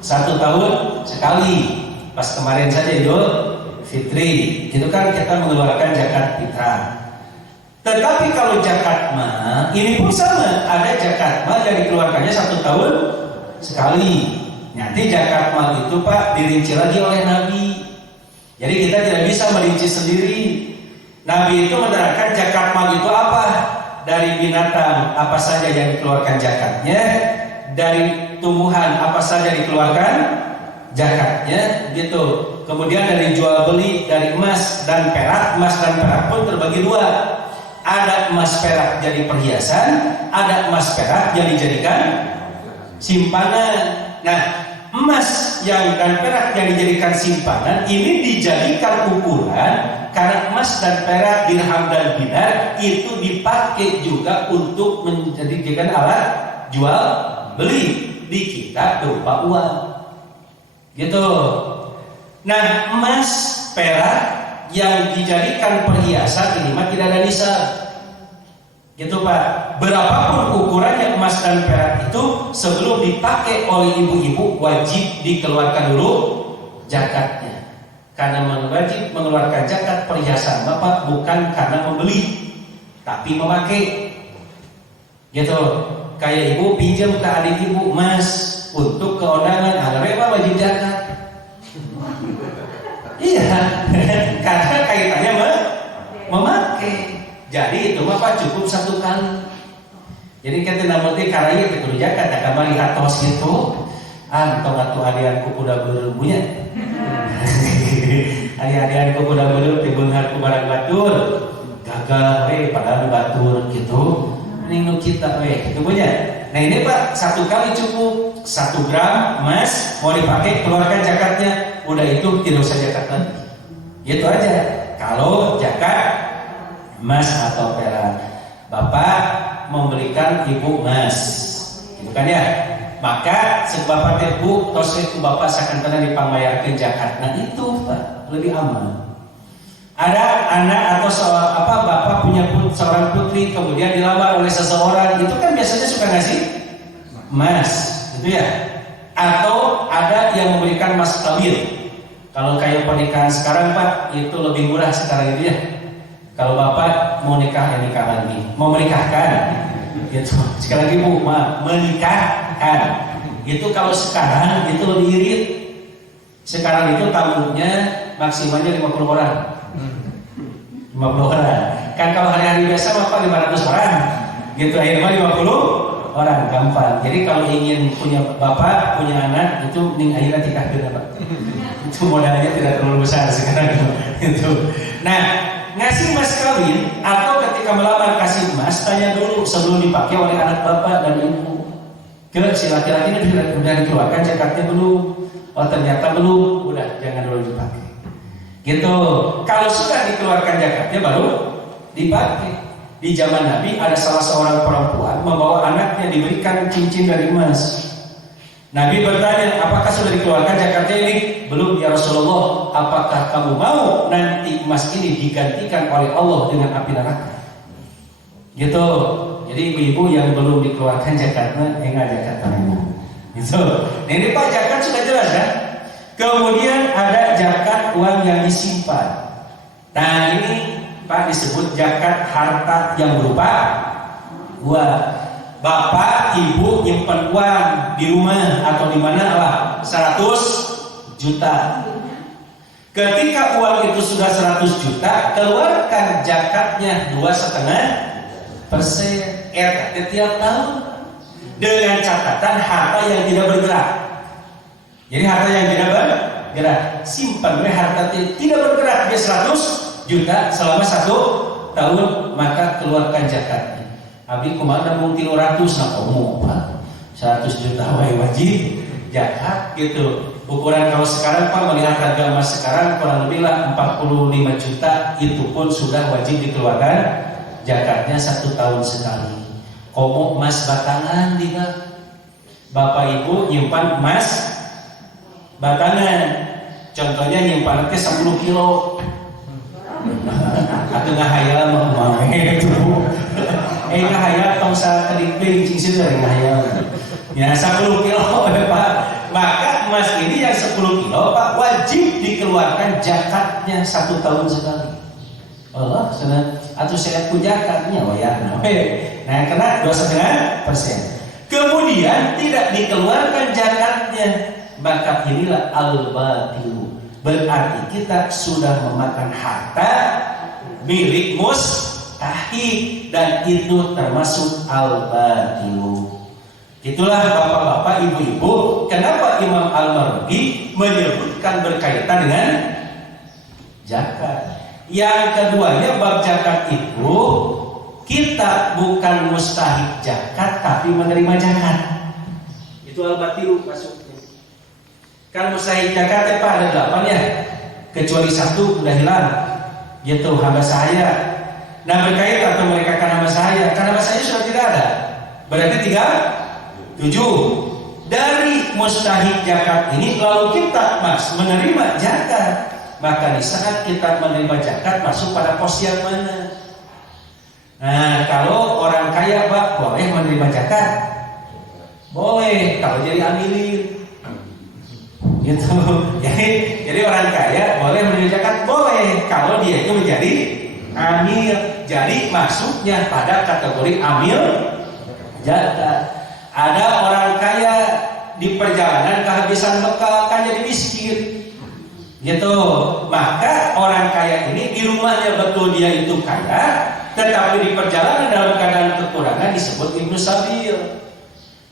1 tahun sekali. Pas kemarin saja Idul Fitri, itu kan kita mengeluarkan zakat fitrah. Tetapi kalau zakat mal ini pun sama, ada zakat mal yang dikeluarkannya 1 tahun sekali. Nanti zakat mal itu Pak dirinci lagi oleh Nabi. Jadi kita tidak bisa merinci sendiri. Nabi itu menerangkan zakat mal itu apa? Dari binatang apa saja yang dikeluarkan zakatnya, dari tumbuhan apa saja dikeluarkan zakatnya, gitu. Kemudian dari jual beli, dari emas dan perak pun terbagi dua. Ada emas perak jadi perhiasan, ada emas perak yang dijadikan simpanan. Nah, emas dan perak yang dijadikan simpanan ini dijadikan ukuran. Karena emas dan perak, dirham dan dinar itu dipakai juga untuk menjadikan alat jual beli di kita berupa uang, gitu. Nah, emas perak yang dijadikan perhiasan ini mah tidak ada nisab, Gitu Pak. Berapapun ukurannya emas dan perak itu, sebelum dipakai oleh ibu-ibu wajib dikeluarkan dulu zakatnya. Karena wajib mengeluarkan zakat perhiasan Bapak bukan karena membeli, tapi memakai. Gitu. Kayak ibu pinjam ke adik ibu emas untuk keundangan, apa wajib zakat. Iya, karena kaitannya memakai. Jadi itu Bapak cukup satu kali. Jadi kita namanya karanya kita kudu zakat, akan melihat tos gitu. Tong adianku kuda berumbunya. Adianku kuda berum dibungar ku barang batur. Gagal padahal batur gitu. Ninu kita gitu punya. Nah ini Pak, satu kali cukup 1 gram emas mau dipakai, keluarkan zakatnya. Udah itu tidak usah zakat lagi. Gitu aja. Kalau zakat emas atau perak, Bapak memberikan ibu emas, gitu kan ya? Maka sebab ibu tos itu Bapak sakan pernah dipambayarkan zakat. Nah itu Pak lebih aman. Ada anak atau Bapak punya seorang putri kemudian dilamar oleh seseorang, itu kan biasanya suka ngasih emas, gitu ya? Atau ada yang memberikan mas kawin. Kalau kayak pernikahan sekarang Pak, itu lebih murah sekarang itu ya. Kalau Bapak mau nikah ya nikah lagi, mau menikahkan, gitu. Sekali lagi Bu, menikahkan. Itu kalau sekarang itu lebih irit. Sekarang itu tamunya maksimalnya 50 orang. 50 orang. Kan kalau hari-hari biasa Bapak 500 orang. Gitu akhirnya 50 orang gampang. Jadi kalau ingin punya Bapak, punya anak itu ning akhirnya tikahkeun Pak. Itu modalnya tidak terlalu besar sekarang itu. Nah, ngasih mas kawin atau ketika melamar kasih emas, tanya dulu sebelum dipakai oleh anak Bapak dan Ibu. Kira si laki-laki ini sudah dikeluarkan zakatnya belum? Oh ternyata belum, udah jangan dulu dipakai. Gitu. Kalau sudah dikeluarkan zakatnya baru dipakai. Di zaman Nabi ada salah seorang perempuan membawa anaknya diberikan cincin dari emas. Nabi bertanya, apakah sudah dikeluarkan zakatnya ini? Belum ya Rasulullah. Apakah kamu mau nanti emas ini digantikan oleh Allah dengan api neraka? Gitu. Jadi ibu-ibu yang belum dikeluarkan zakatnya, enggak zakatnya. Gitu. Nah, ini Pak zakat sudah jelas kan? Kemudian ada zakat uang yang disimpan. Nah ini Pak disebut zakat harta yang berupa uang. Bapak, ibu nyimpen uang di rumah atau di mana lah 100 juta. Ketika uang itu sudah 100 juta, keluarkan zakatnya 2,5% RKT tiap tahun. Dengan catatan harta yang tidak bergerak. Jadi harta yang tidak bergerak, simpan harta tidak bergerak dia 100 juta selama 1 tahun, maka keluarkan zakatnya. Abi kemana mungkin 100 nak 100 juta wajib zakat gitu. Ukuran kalau sekarang Pak melihat harga emas sekarang kurang lebih lah 45 juta, itu pun sudah wajib dikeluarkan zakatnya 1 tahun sekali. Komo emas batangan dia, Bapak Ibu nyimpan emas batangan, contohnya nyimpan ke 10 kilo. Atau ngahayal mau itu. Ngahayal tong sa kedipling cing sih dari ngahayal. Ya 10 kilo Pak. Maka emas ini yang 10 kilo Pak wajib dikeluarkan zakatnya 1 tahun sekali. Allah senang atau saya zakatnya ya. Nah kena 2,5%. Kemudian tidak dikeluarkan zakatnya, maka inilah al-batilu. Berarti kita sudah memakan harta milik mustahil, dan itu termasuk al-batilu. Itulah bapak-bapak, ibu-ibu, kenapa Imam Al-Marwazi menyebutkan berkaitan dengan zakat. Yang keduanya bab zakat itu kita bukan mustahil zakat tapi menerima zakat. Itu al-batilu masuknya. Kan mustahil zakat Pak ada 8 ya, kecuali 1 udah hilang, yaitu hamba saya. Nah berkait atau mereka kan hamba saya, karena hamba saya sudah tidak ada, berarti tinggal 7. Dari mustahil zakat ini lalu kita menerima zakat, maka di saat kita menerima zakat masuk pada pos yang mana? Nah, kalau orang kaya Pak boleh menerima zakat? Boleh, kalau jadi amilin. Gitu. Jadi orang kaya boleh menerima zakat? Boleh, kalau dia itu menjadi amil. Jadi masuknya pada kategori amil zakat. Ada orang kaya di perjalanan kehabisan bekal kan jadi miskin. Gitu. Maka orang kaya ini di rumahnya betul dia itu kaya, tetapi di perjalanan dalam keadaan kekurangan disebut ibnu sabil.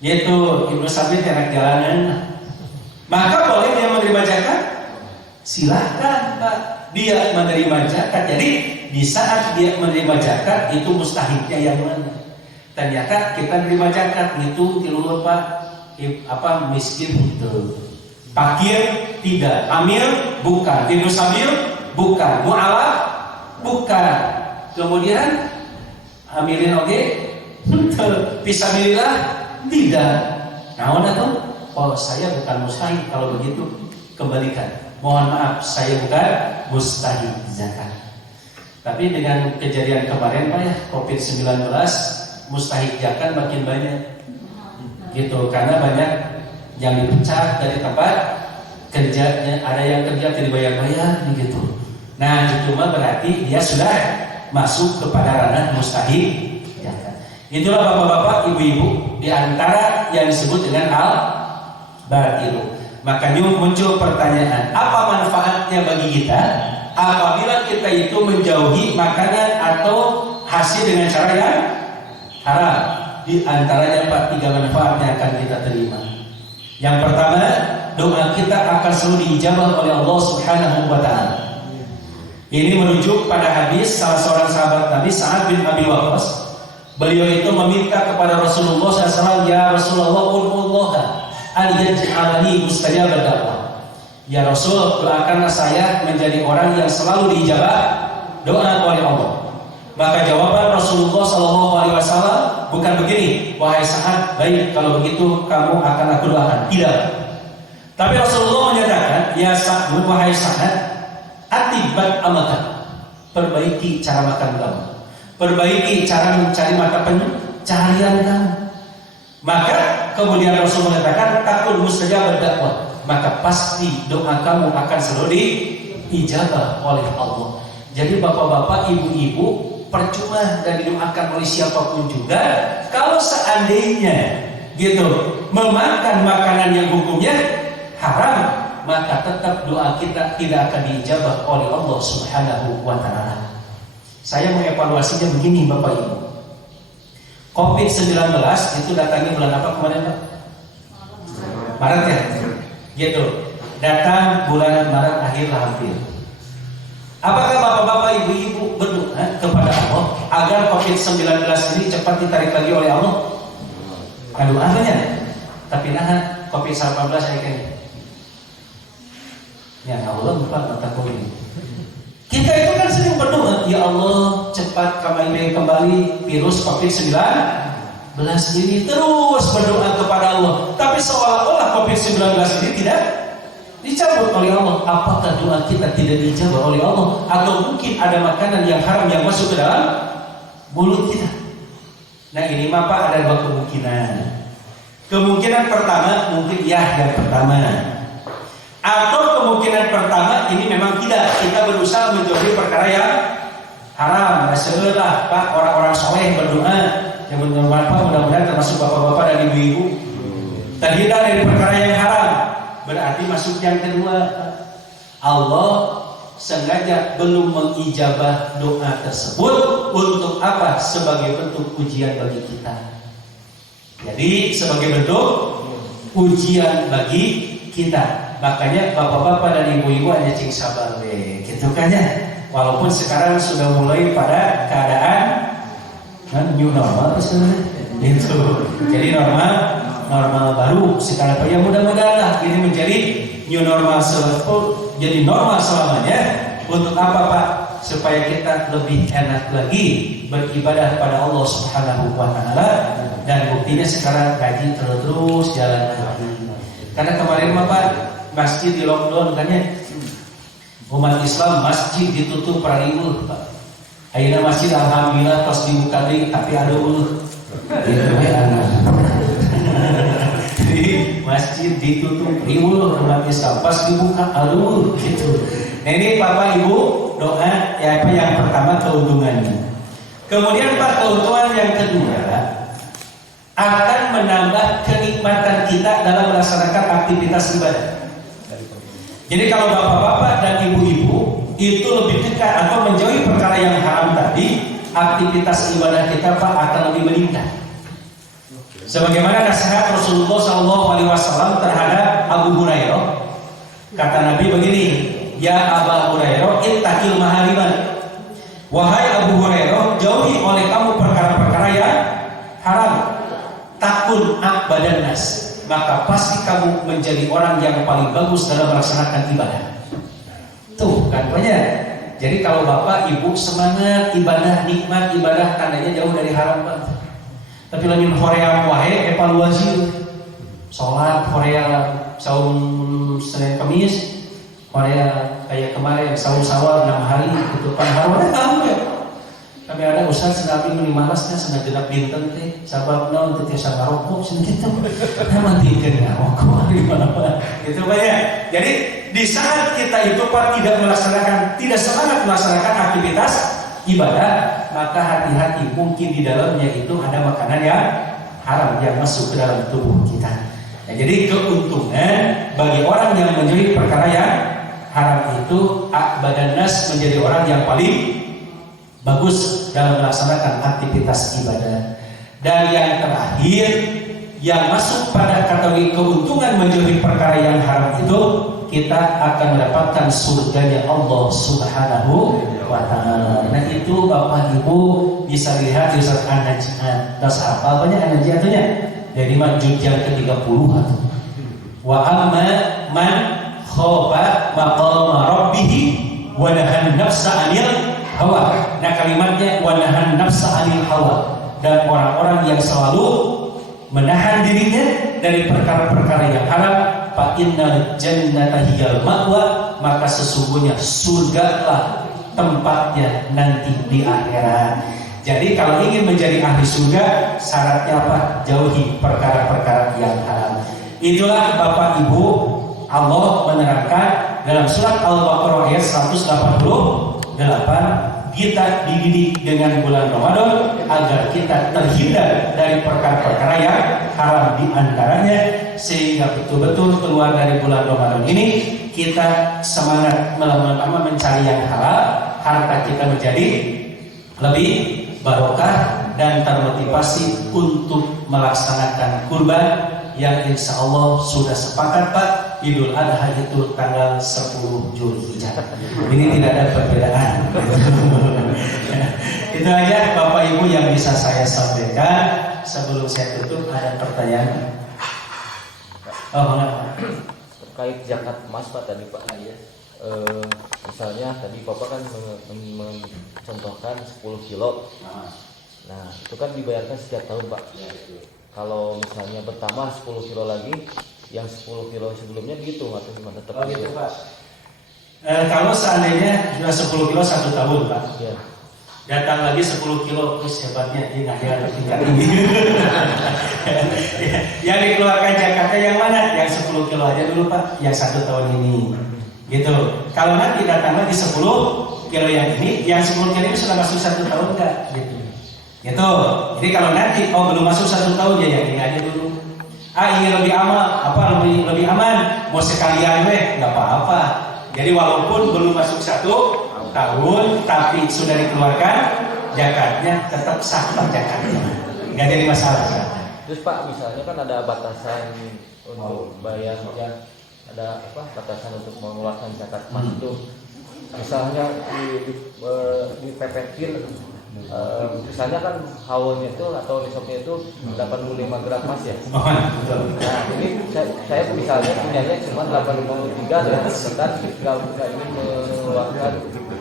Yaitu ibnu sabil anak jalanan. Maka boleh dia menerima zakat? Silahkan Pak, dia menerima zakat. Jadi di saat dia menerima zakat itu mustahiknya yang mana? Ternyata kita menerima zakat itu tilu Pak, miskin itu, fakir tidak, amil bukan, ibnu sabil bukan, mu'alaf bukan. Kemudian amilin oke, fisabilillah tidak. Naon atuh? Oh, saya bukan mustahik kalau begitu kembalikan. Mohon maaf, saya bukan mustahik zakat. Tapi dengan kejadian kemarin Pak ya, COVID-19, mustahik zakat makin banyak. Gitu, karena banyak yang dipecat dari tempat kerjanya, ada yang kerja tidak dibayar-bayar begitu. Nah, itu mah berarti dia sudah masuk kepada ranah mustahik zakat. Itulah bapak-bapak, ibu-ibu, di antara yang disebut dengan al-batilu. Makanya muncul pertanyaan, apa manfaatnya bagi kita apabila kita itu menjauhi makanan atau hasil dengan cara yang haram? Di antaranya Pak, 3 manfaat yang akan kita terima. Yang pertama, doa kita akan selalu diijabah oleh Allah Subhanahu wa ta'ala. Ini merujuk pada hadis salah seorang sahabat Nabi Sa'ad bin Abi Waqqas. Beliau itu meminta kepada Rasulullah SAW, ya Rasulullah, ud'ullah an yaj'alani mustajabad da'wah. Ya Rasul, doakanlah saya menjadi orang yang selalu diijabah doa oleh Allah. Maka jawaban Rasulullah SAW bukan begini, wahai Sa'ad, baik kalau begitu kamu akan aku doakan. Tidak. Tapi Rasulullah menyatakan, ya Sa'ad, wahai Sa'ad, atibat amaka, perbaiki cara makan kamu, perbaiki cara mencari mata pencaharian kamu. Maka kemudian Rasul mengatakan, takun mustajabad dakwah, maka pasti doa kamu akan selalu diijabah oleh Allah. Jadi bapak-bapak, ibu-ibu, percuma dan didoakan oleh siapapun juga kalau seandainya gitu memakan makanan yang hukumnya haram, maka tetap doa kita tidak akan diijabah oleh Allah Subhanahu wa ta'ala. Saya mengevaluasinya begini Bapak Ibu. COVID-19 itu datangnya bulan apa kemarin Pak? Maret ya? Gitu. Datang bulan Maret akhir lah hampir. Apakah bapak-bapak, ibu-ibu berdoa kepada Allah agar COVID-19 ini cepat ditarik lagi oleh Allah? Aduh, apanya? Tapi nah, COVID-19 saya kira. Ya Allah, lupa mataku ini. Kita itu kan sering berdoa, ya Allah, cepat kembali virus COVID-19 ini, terus berdoa kepada Allah. Tapi seolah-olah COVID-19 ini tidak dicabut oleh Allah. Apakah doa kita tidak dijawab oleh Allah? Atau mungkin ada makanan yang haram yang masuk ke dalam mulut kita? Nah ini Pak, ada 2 kemungkinan. Kemungkinan pertama mungkin ya, yang pertama. Atau kemungkinan pertama ini memang tidak, kita berusaha menjauhi perkara yang haram. Nah, Pak, orang-orang soleh berdoa yang bermanfaat, mudah-mudahan termasuk bapak-bapak dan ibu-ibu, terhindar dari perkara yang haram. Berarti masuk yang kedua, Allah sengaja belum mengijabah doa tersebut. Untuk apa? Sebagai bentuk ujian bagi kita. Jadi sebagai bentuk ujian bagi kita. Makanya bapak-bapak dan ibu-ibu hanya cing sabar gitu kan ya. Walaupun sekarang sudah mulai pada keadaan new normal gitu. Jadi normal baru sekarang ya, mudah-mudahan lah ini menjadi new normal jadi normal selamanya. Untuk apa Pak? Supaya kita lebih enak lagi beribadah pada Allah Subhanahu wa ta'ala. Dan buktinya sekarang gaji terus jalan lagi. Karena kemarin Pak, masjid di lockdown kan ya, umat Islam masjid ditutup peraribu Pak. Ayeuna masjid alhamdulillah tos dibuka deui tapi aduh gitu we anak. Jadi masjid ditutup riweuh umat Islam pas dibuka aduh gitu. Nah, ini Bapak Ibu doa ya apa yang pertama keuntungannya. Kemudian Pak keuntungan yang kedua akan menambah kenikmatan kita dalam melaksanakan aktivitas ibadah. Jadi kalau bapak-bapak dan ibu-ibu itu lebih dekat atau menjauhi perkara yang haram tadi, aktivitas ibadah kita Pak akan lebih meningkat. Sebagaimana nasihat Rasulullah SAW terhadap Abu Hurairah, kata Nabi begini, ya Abu Hurairah, ittaqil mahariman. Wahai Abu Hurairah, jauhi oleh kamu perkara-perkara yang haram. Takun badan nas, maka pasti kamu menjadi orang yang paling bagus dalam melaksanakan ibadah. Tuh kan banyak. Jadi kalau bapak ibu semangat ibadah, nikmat ibadah, tandanya jauh dari haram banget. Tapi lain hoream wae evaluasi sholat hoream saum Senin Kamis, hoream kayak kemarin saum Syawal 6 hari tutupan haram tahu ya. Kami ada ustaz senapi meni malasnya senang genap dinten teh sabab naon teh tiasa ngarokok cenah kitu. Namun tinggal ngarokok di mana-mana. Itu banyak. Jadi di saat kita itu Pak tidak semangat melaksanakan aktivitas ibadah, maka hati-hati mungkin di dalamnya itu ada makanan yang haram yang masuk ke dalam tubuh kita. Nah, jadi keuntungan bagi orang yang menjauhi perkara yang haram itu badan nas menjadi orang yang paling bagus dalam melaksanakan aktivitas ibadah. Dan yang terakhir yang masuk pada kategori keuntungan menjauhi perkara yang haram itu, kita akan mendapatkan surganya Allah Subhanahu wa ta'ala. Nah itu Bapak Ibu bisa lihat di surat An-Naji'at. Das apa banyak An-Naji'atnya? Dari majud yang ke-30 atau wa amma man khofa maqama rabbih wa nahan nafsa 'anil hawa. Nah kalimatnya wanahan nafsa 'anil hawa, dan orang-orang yang selalu menahan dirinya dari perkara-perkara yang haram, fa innal jannata hiyal ma'wa, maka sesungguhnya surgalah tempatnya nanti di akhirat. Jadi kalau ingin menjadi ahli surga, syaratnya apa? Jauhi perkara-perkara yang haram. Itulah Bapak Ibu Allah menerangkan dalam surat Al-Baqarah ayat 188, kita dididik dengan bulan Ramadan agar kita terhindar dari perkara-perkara yang haram, di antaranya sehingga betul-betul keluar dari bulan Ramadan ini kita semangat mencari yang halal, harta kita menjadi lebih barokah dan termotivasi untuk melaksanakan kurban yang insya Allah sudah sepakat Pak, Idul Adha itu tanggal 10 Zulhijjah. Ini tidak ada perbedaan. Itu aja Bapak Ibu yang bisa saya sampaikan. Sebelum saya tutup, ada pertanyaan? Oh, mana? Terkait zakat emas Pak tadi Pak, misalnya tadi Bapak kan mencontohkan 10 kilo. Nah itu kan dibayarkan setiap tahun Pak. Kalau misalnya bertambah 10 kilo lagi, yang 10 kilo sebelumnya dihitung atau gimana? Tetap gitu Pak. Kalau seandainya sudah 10 kilo 1 tahun Pak, ya. Datang lagi 10 kilo, terus hebatnya ini ya tingkat ini. Yang dikeluarkan zakatnya yang mana? Yang 10 kilo aja dulu Pak, yang 1 tahun ini. Gitu. Kalau nanti datang lagi 10 kilo yang ini, yang 10 kilo ini sudah masuk 1 tahun enggak? Gitu. Gitu. Jadi kalau nanti belum masuk 1 tahun ya yang ini aja dulu. Ingin lebih aman, lebih aman, mau sekalian nggak apa-apa. Jadi walaupun belum masuk 1 tahun, tapi sudah dikeluarkan zakatnya, tetap sah zakatnya, nggak jadi masalah. Terus Pak, misalnya kan ada batasan untuk bayar, ya, ada batasan untuk mengeluarkan zakat emas itu. Misalnya dipepetin. Misalnya kan haulnya itu atau nisabnya itu 85 gram emas ya. Nah ini saya misalnya punyanya cuma 83 dan nggak ingin mengeluarkan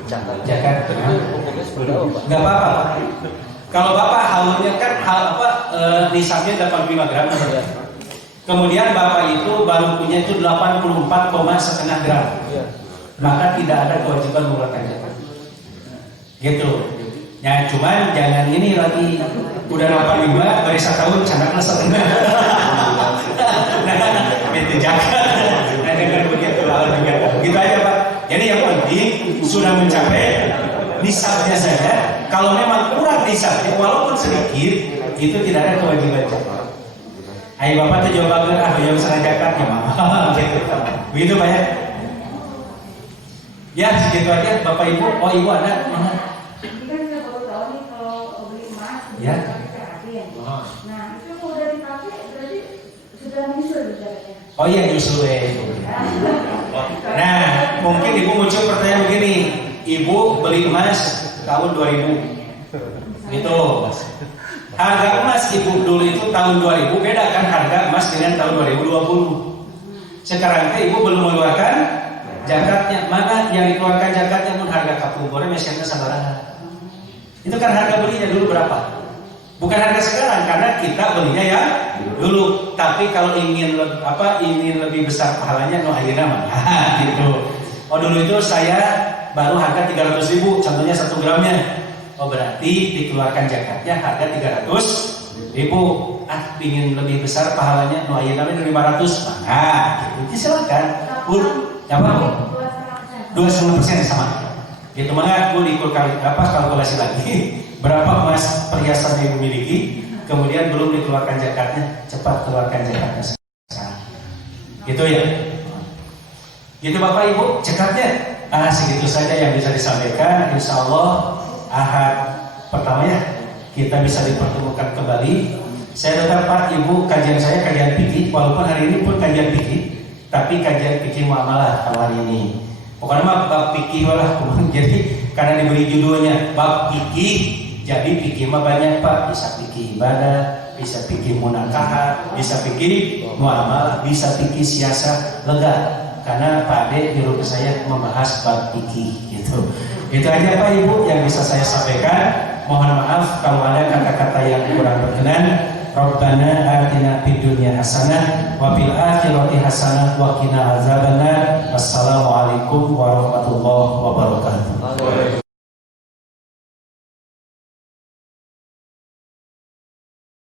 zakat. Itu hukumnya seperti apa Pak? Nggak apa-apa. Kalau Bapak haulnya kan nisabnya 85 gram. Ya. Kemudian Bapak itu baru punya itu 84,5 gram. Ya. Maka tidak ada kewajiban mengeluarkan zakat. Gitu. Ya cuman jangan ini lagi udah 85 baru 1 tahun canaknya setengah. Itu jaga. Nah dengan begitu lawan juga. Gitu aja Pak. Jadi yang penting sudah mencapai nisabnya saja. Kalau memang kurang nisabnya walaupun sedikit itu tidak ada kewajiban zakat. Ayo Bapak tuh jawab yang misalnya zakat ya mahal gitu. Begitu Pak ya. Ya segitu aja Bapak Ibu. Oh Ibu ada mana? Ya. Nah, itu kalau udah dipakai berarti sudah nyusul zakatnya. Oh iya nyusul Nah, mungkin Ibu muncul pertanyaan begini. Ibu beli emas tahun 2000. Gitu. Harga emas Ibu dulu itu tahun 2000, beda kan harga emas dengan tahun 2020. Sekarang Ibu belum mengeluarkan zakatnya. Mana yang dikeluarkan zakatnya pun harga kapungkurnya mesinnya sama. Itu kan harga belinya dulu berapa? Bukan harga sekarang karena kita belinya ya dulu. Tapi kalau ingin lebih besar pahalanya no ayeuna mah gitu. Oh dulu itu saya baru harga 300.000 contohnya 1 gramnya. Oh berarti dikeluarkan zakatnya harga 300.000. Ingin lebih besar pahalanya no ayeuna mah 500. Nah, gitu silakan. Apa? 2,5% sama. Gitu maka Bu kalkulasi lagi berapa emas perhiasan yang dimiliki, kemudian belum dikeluarkan zakatnya, cepat keluarkan zakatnya sekarang. Gitu ya. Gitu Bapak Ibu, cekatnya. Segitu saja yang bisa disampaikan. Insya Allah Ahad pertamanya kita bisa dipertemukan kembali. Saya tetap Pak Ibu, kajian saya kajian fikih, walaupun hari ini pun kajian fikih, tapi kajian fikih muamalah hari ini. Pokoknya mah bab fikih lah. Jadi karena diberi judulnya bab fikih, jadi fikih mah banyak Pak. Bisa fikih ibadah, bisa fikih munakaha, bisa fikih muamalah, bisa fikih siasat lega. Karena Pak Ade nyuruh saya membahas bab fikih gitu. Itu aja Pak Ibu yang bisa saya sampaikan. Mohon maaf kalau ada kata-kata yang kurang berkenan. Rabbana atina fid dunya hasanah wa fil akhirati hasanah wa qina azabannar. Wassalamualaikum warahmatullahi wabarakatuh.